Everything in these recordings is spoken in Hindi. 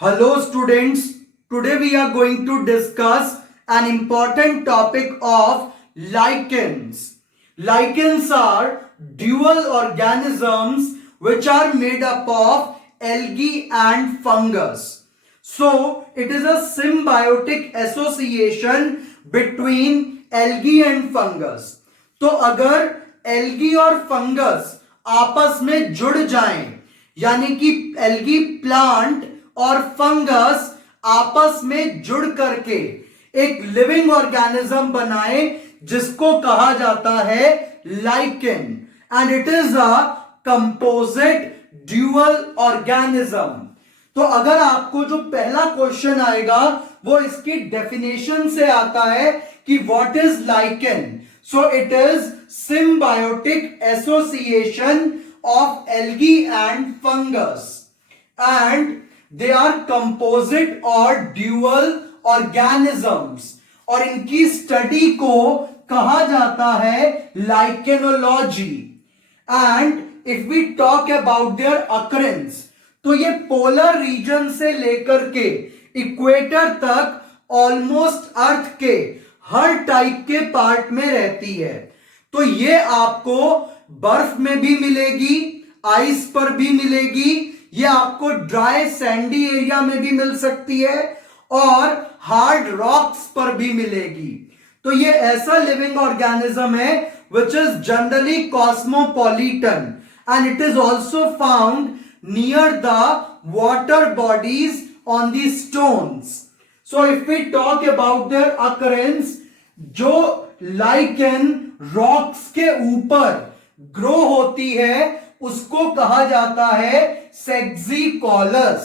Hello students, today we are going to discuss an important topic of lichens. Lichens are dual organisms which are made up of algae and fungus. So it is a symbiotic association between algae and fungus. तो अगर algae और fungus आपस में जुड़ जाएं, यानी कि algae plant और फंगस आपस में जुड़ करके एक लिविंग ऑर्गेनिज्म बनाए जिसको कहा जाता है lichen and it is a composite dual organism. तो अगर आपको जो पहला क्वेश्चन आएगा वो इसकी डेफिनेशन से आता है कि what is lichen. So it is symbiotic association of algae and fungus and they are composite or dual organisms और इनकी स्टडी को कहा जाता है lichenology. And if we talk about their occurrence तो ये पोलर रीजन से लेकर के इक्वेटर तक ऑलमोस्ट अर्थ के हर टाइप के पार्ट में रहती है। तो ये आपको बर्फ में भी मिलेगी, आइस पर भी मिलेगी, ये आपको ड्राई सैंडी एरिया में भी मिल सकती है और हार्ड रॉक्स पर भी मिलेगी। तो ये ऐसा लिविंग ऑर्गेनिज्म है which is generally cosmopolitan and it is also found near the water bodies on the stones. So if we talk about their occurrence, जो लाइकेन रॉक्स के ऊपर ग्रो होती है उसको कहा जाता है सेक्सिकॉलस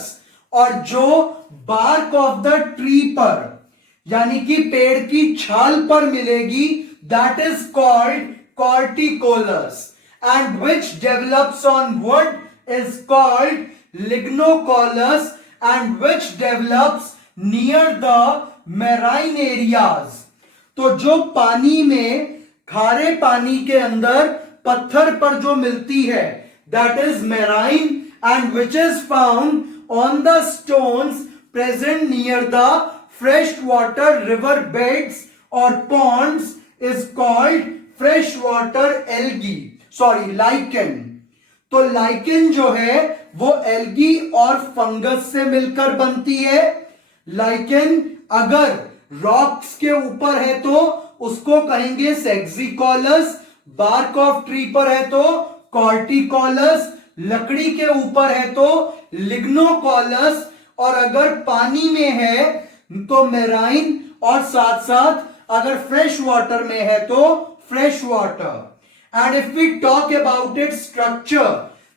और जो बार्क ऑफ द ट्री पर यानी कि पेड़ की छाल पर मिलेगी that is called corticolous and which develops on wood is called lignicolous and which develops near the marine areas. तो जो पानी में खारे पानी के अंदर पत्थर पर जो मिलती है that is marine and which is found on the stones present near the freshwater river beds or ponds is called freshwater algae, sorry lichen। तो lichen जो है वो algae और fungus से मिलकर बनती है। lichen अगर rocks के ऊपर है तो उसको कहेंगे सेक्सिकॉलस, बार्क ऑफ ट्री पर है तो कॉर्टिकोलस, लकड़ी के ऊपर है तो लिग्नोकॉलस और अगर पानी में है तो मेराइन और साथ साथ अगर फ्रेश वाटर में है तो fresh water. And if we talk about it structure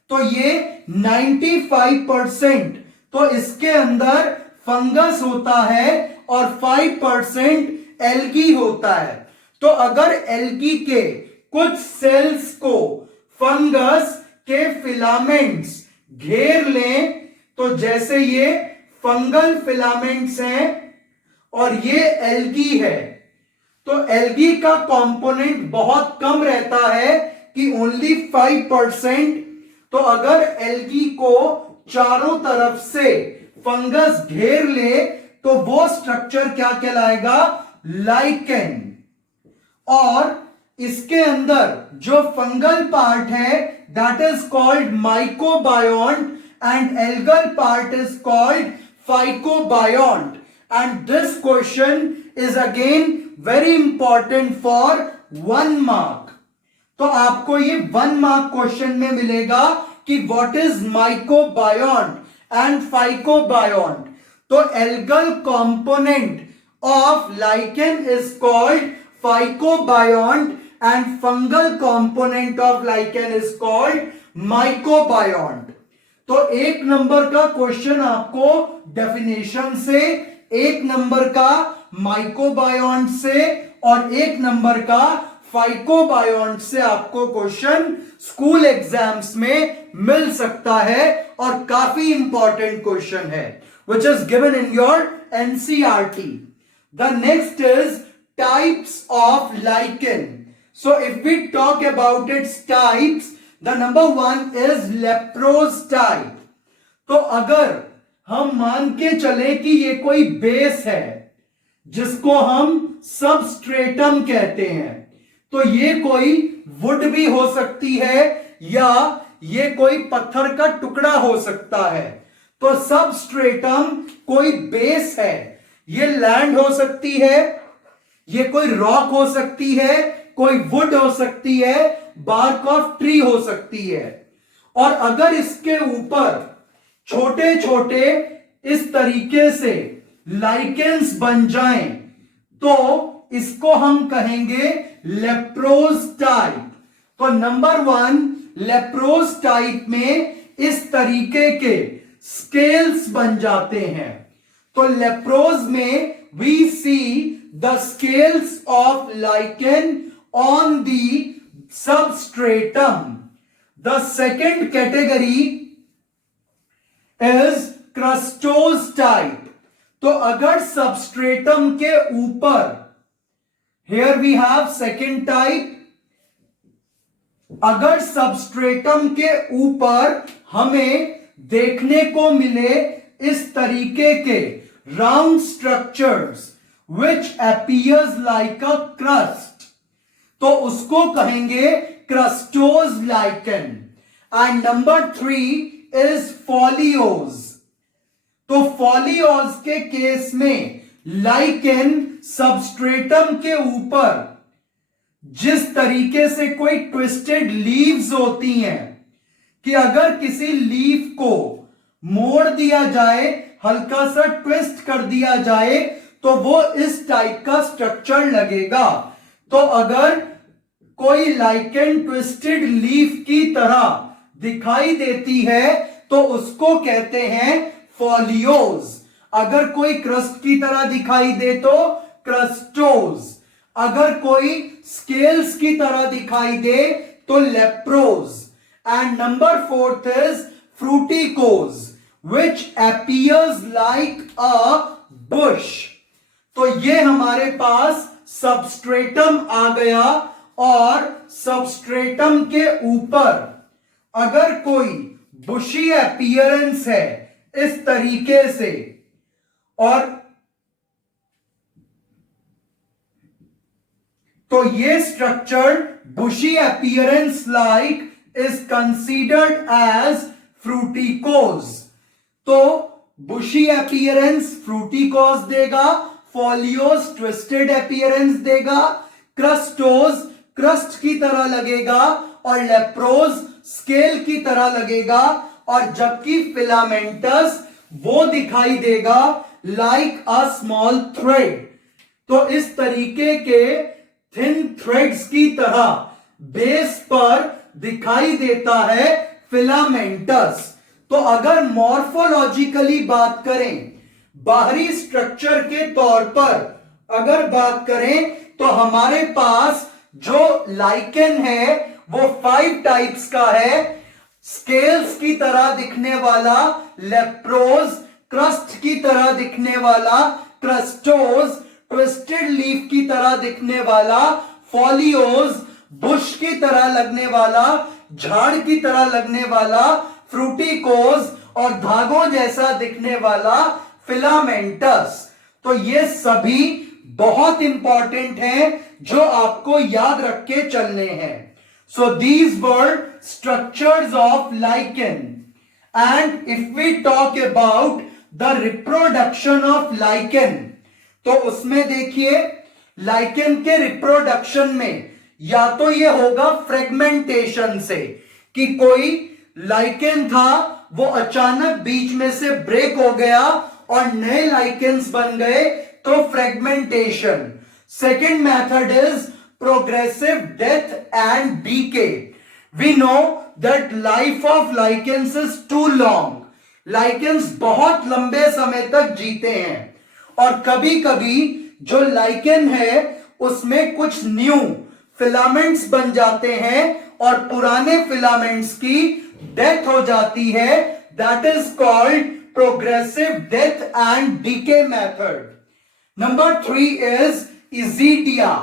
तो ये 95% तो इसके अंदर फंगस होता है और 5% एल्गी होता है। तो अगर एल्गी के कुछ सेल्स को फंगस के फिलामेंट्स घेर लें तो जैसे ये फंगल फिलामेंट्स हैं और ये एल्गी है, तो एल्गी का कंपोनेंट बहुत कम रहता है कि ओनली 5%। तो अगर एल्गी को चारों तरफ से फंगस घेर ले तो वो स्ट्रक्चर क्या कहलाएगा, लाइकेन। और इसके अंदर जो फंगल पार्ट है that is called mycobiont and algal part is called phycobiont and this question is again very important for 1 mark. तो आपको ये 1 मार्क क्वेश्चन में मिलेगा कि what is mycobiont and phycobiont. तो algal component of lichen is called phycobiont and fungal component of lichen is called mycobiont। तो 1 नंबर का क्वेश्चन आपको डेफिनेशन से, 1 नंबर का माइकोबायोन्ट से और 1 नंबर का फाइकोबायोन्ट से आपको क्वेश्चन स्कूल एग्जाम्स में मिल सकता है और काफी इंपॉर्टेंट क्वेश्चन है which is given in your NCERT। The next is types of lichen। So if we talk about its types, the number 1 is leprose type। तो अगर हम मान के चले कि ये कोई बेस है जिसको हम सबस्ट्रेटम कहते हैं, तो ये कोई वुड भी हो सकती है या ये कोई पत्थर का टुकड़ा हो सकता है। तो सबस्ट्रेटम कोई बेस है, ये लैंड हो सकती है, ये कोई रॉक हो सकती है, कोई वुड हो सकती है, बार्क ऑफ ट्री हो सकती है। और अगर इसके ऊपर छोटे छोटे इस तरीके से लाइकेंस बन जाएं तो इसको हम कहेंगे लेप्रोज टाइप। तो नंबर 1, लेप्रोज टाइप में इस तरीके के स्केल्स बन जाते हैं। तो लेप्रोज में we see the scales of lichen on the substratum. The second category is crustose type. तो अगर सबस्ट्रेटम के ऊपर, here we have second type, अगर सबस्ट्रेटम के ऊपर हमें देखने को मिले इस तरीके के round structures which appears like a crust, तो उसको कहेंगे crustose lichen. And number 3 is foliose. तो फोलियोज के केस में लाइकेन सबस्ट्रेटम के ऊपर जिस तरीके से कोई ट्विस्टेड लीव्स होती हैं कि अगर किसी लीफ को मोड़ दिया जाए, हल्का सा ट्विस्ट कर दिया जाए तो वो इस टाइप का स्ट्रक्चर लगेगा। तो अगर कोई लाइकेन ट्विस्टेड लीफ की तरह दिखाई देती है तो उसको कहते हैं फोलियोज। अगर कोई क्रस्ट की तरह दिखाई दे तो क्रस्टोज, अगर कोई स्केल्स की तरह दिखाई दे तो leprose. And number 4 is fruticose which appears like a bush. तो ये हमारे पास सबस्ट्रेटम आ गया और सबस्ट्रेटम के ऊपर अगर कोई बुशी अपीयरेंस है इस तरीके से, और तो ये structure bushy appearance like is considered as fruticose. तो बुशी अपीयरेंस फ्रूटिकोज देगा, फोलियोज ट्विस्टेड अपीयरेंस देगा, क्रस्टोज क्रस्ट की तरह लगेगा और लेप्रोज स्केल की तरह लगेगा, और जबकि फिलामेंटस वो दिखाई देगा लाइक अ स्मॉल थ्रेड। तो इस तरीके के थिन थ्रेड्स की तरह बेस पर दिखाई देता है फिलामेंटस। तो अगर मॉर्फोलॉजिकली बात करें, बाहरी स्ट्रक्चर के तौर पर अगर बात करें तो हमारे पास जो लाइकेन है वो 5 टाइप्स का है। स्केल्स की तरह दिखने वाला लेप्रोज, क्रस्ट की तरह दिखने वाला क्रस्टोज, ट्विस्टेड लीफ की तरह दिखने वाला फोलियोज, बुश की तरह लगने वाला, झाड़ की तरह लगने वाला फ्रूटिकोज, और धागों जैसा दिखने वाला फिलामेंटस। तो ये सभी बहुत इंपॉर्टेंट हैं जो आपको याद रख के चलने हैं। So these were structures of lichen. And if we talk about the reproduction of lichen, तो उसमें देखिए lichen के रिप्रोडक्शन में या तो ये होगा फ्रेगमेंटेशन से कि कोई लाइकेन था वो अचानक बीच में से ब्रेक हो गया और नए लाइकेन्स बन गए, तो fragmentation. Second method is progressive death and decay. We know that life of lichens is too long. Lichens बहुत लंबे समय तक जीते हैं और कभी कभी जो लाइकेन है उसमें कुछ न्यू फिलामेंट्स बन जाते हैं और पुराने फिलामेंट्स की डेथ हो जाती है। That is called progressive death and decay method. Number 3 is Isidia.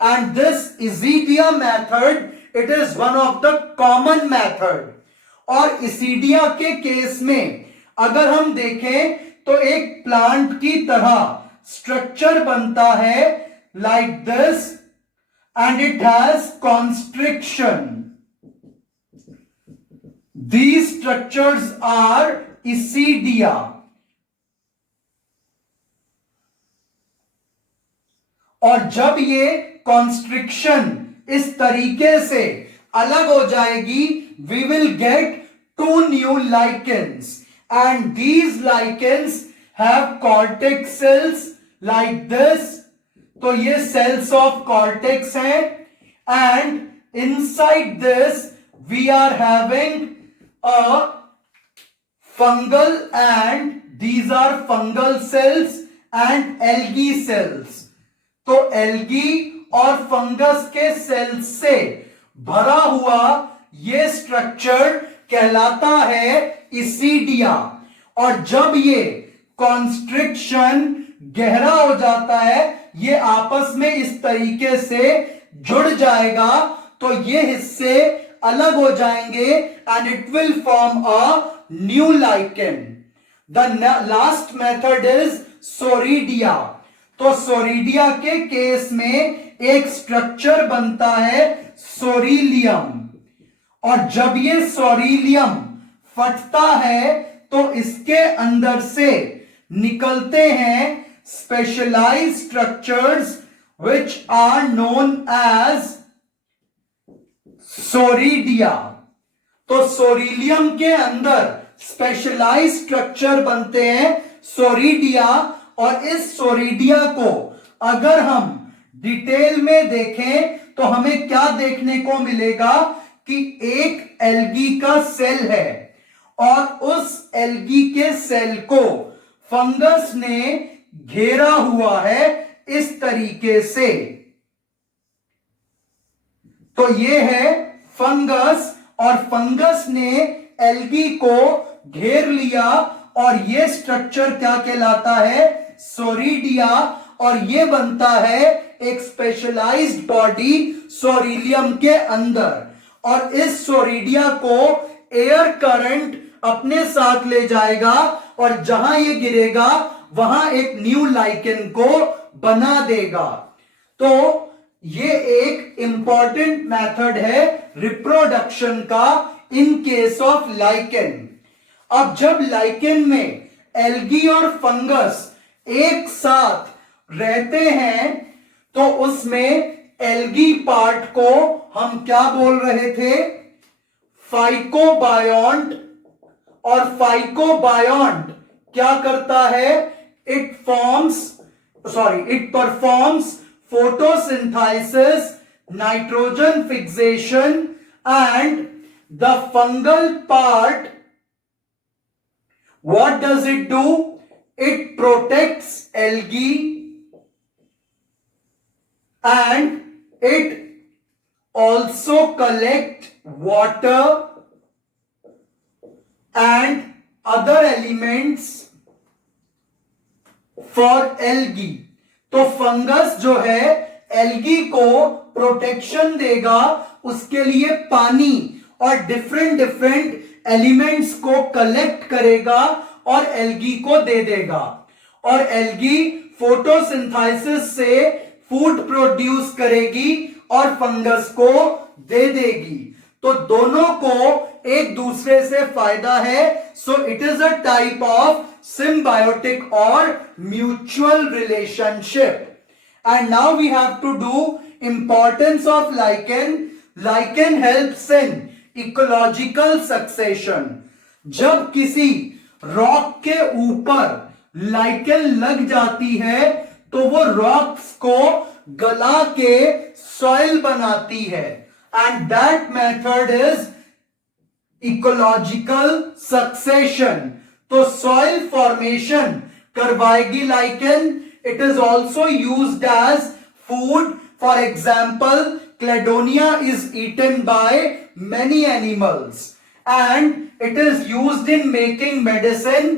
And this Isidia method, it is one of the common method. और Isidia के केस में अगर हम देखें तो एक प्लांट की तरह स्ट्रक्चर बनता है like this and it has constriction. These structures are isidia. और जब ये कॉन्स्ट्रिक्शन इस तरीके से अलग हो जाएगी, we will get two new lichens and these lichens have cortex cells like this. तो ये cells of cortex हैं and inside this we are having a fungal and these are fungal cells and algae cells. तो algae और फंगस के सेल्स से भरा हुआ ये स्ट्रक्चर कहलाता है इसीडिया. और जब ये कॉन्स्ट्रिक्शन गहरा हो जाता है, ये आपस में इस तरीके से जुड़ जाएगा, तो ये हिस्से अलग हो जाएंगे and it will form a new lichen. The last method is soredia. तो सोरिडिया के केस में एक स्ट्रक्चर बनता है सोरिलियम, और जब ये सोरिलियम फटता है तो इसके अंदर से निकलते हैं specialised structures which are known as soredia. तो सोरिलियम के अंदर स्पेशलाइज्ड स्ट्रक्चर बनते हैं सोरिडिया, और इस सोरिडिया को अगर हम डिटेल में देखें तो हमें क्या देखने को मिलेगा कि एक एल्गी का सेल है और उस एल्गी के सेल को फंगस ने घेरा हुआ है इस तरीके से. तो ये है फंगस और फंगस ने एल्गी को घेर लिया और ये स्ट्रक्चर क्या कहलाता है? सोरिडिया. और ये बनता है एक स्पेशलाइज्ड बॉडी सोरिलियम के अंदर, और इस सोरिडिया को एयर करंट अपने साथ ले जाएगा और जहां ये गिरेगा वहां एक न्यू लाइकेन को बना देगा. तो ये एक इंपॉर्टेंट मेथड है रिप्रोडक्शन का इन केस ऑफ लाइकेन. अब जब लाइकेन में एल्गी और फंगस एक साथ रहते हैं तो उसमें एल्गी पार्ट को हम क्या बोल रहे थे? फाइकोबायोंट. और फाइकोबायोंट क्या करता है? It performs photosynthesis, nitrogen fixation, and the fungal part, what does it do? It protects algae and it also collects water and other elements for algae. तो फंगस जो है एल्गी को प्रोटेक्शन देगा, उसके लिए पानी और डिफरेंट एलिमेंट्स को कलेक्ट करेगा और एल्गी को दे देगा, और एल्गी फोटोसिंथेसिस से फूड प्रोड्यूस करेगी और फंगस को दे देगी. तो दोनों को एक दूसरे से फायदा है. So it is a type of symbiotic or mutual relationship. And now we have to do importance of lichen. Lichen helps in ecological succession. जब किसी रॉक के ऊपर लाइकेन लग जाती है तो वो रॉक्स को गला के सॉइल बनाती है, and that method is ecological succession. तो सॉइल फॉर्मेशन करवाएगी lichen. It is also used as food. For example, Cladonia is eaten by many animals and it is used in making medicine.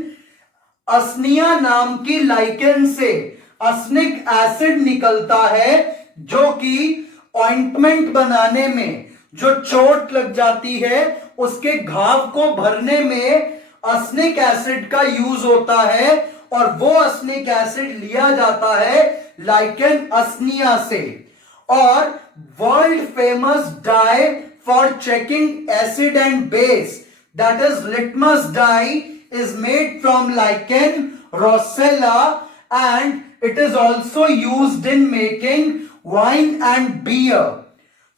Usnea नाम की लाइकेन से असनिक एसिड निकलता है जो कि ऑइंटमेंट बनाने में, जो चोट लग जाती है उसके घाव को भरने में असनिक एसिड का यूज होता है और वो असनिक एसिड लिया जाता है लाइकेन असनिया से। और world famous dye for checking acid and base, that is litmus dye, is made from lichen Roccella and it is also used in making wine and beer.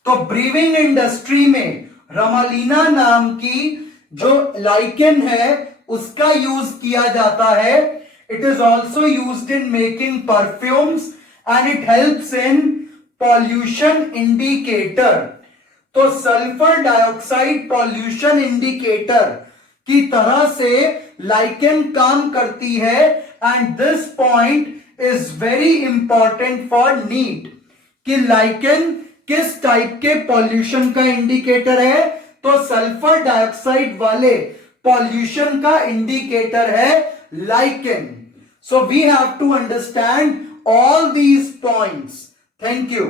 तो ब्रीविंग इंडस्ट्री में रमालीना नाम की जो लाइकेन है उसका यूज किया जाता है। It is also used in making perfumes and it helps in pollution indicator. तो सल्फर डाइऑक्साइड पॉल्यूशन इंडिकेटर की तरह से लाइकेन काम करती है and this point is very important for NEET कि लाइकेन किस टाइप के पॉल्यूशन का इंडिकेटर है। तो सल्फर डाइऑक्साइड वाले पॉल्यूशन का इंडिकेटर है lichen. So we have to understand all these points. Thank you.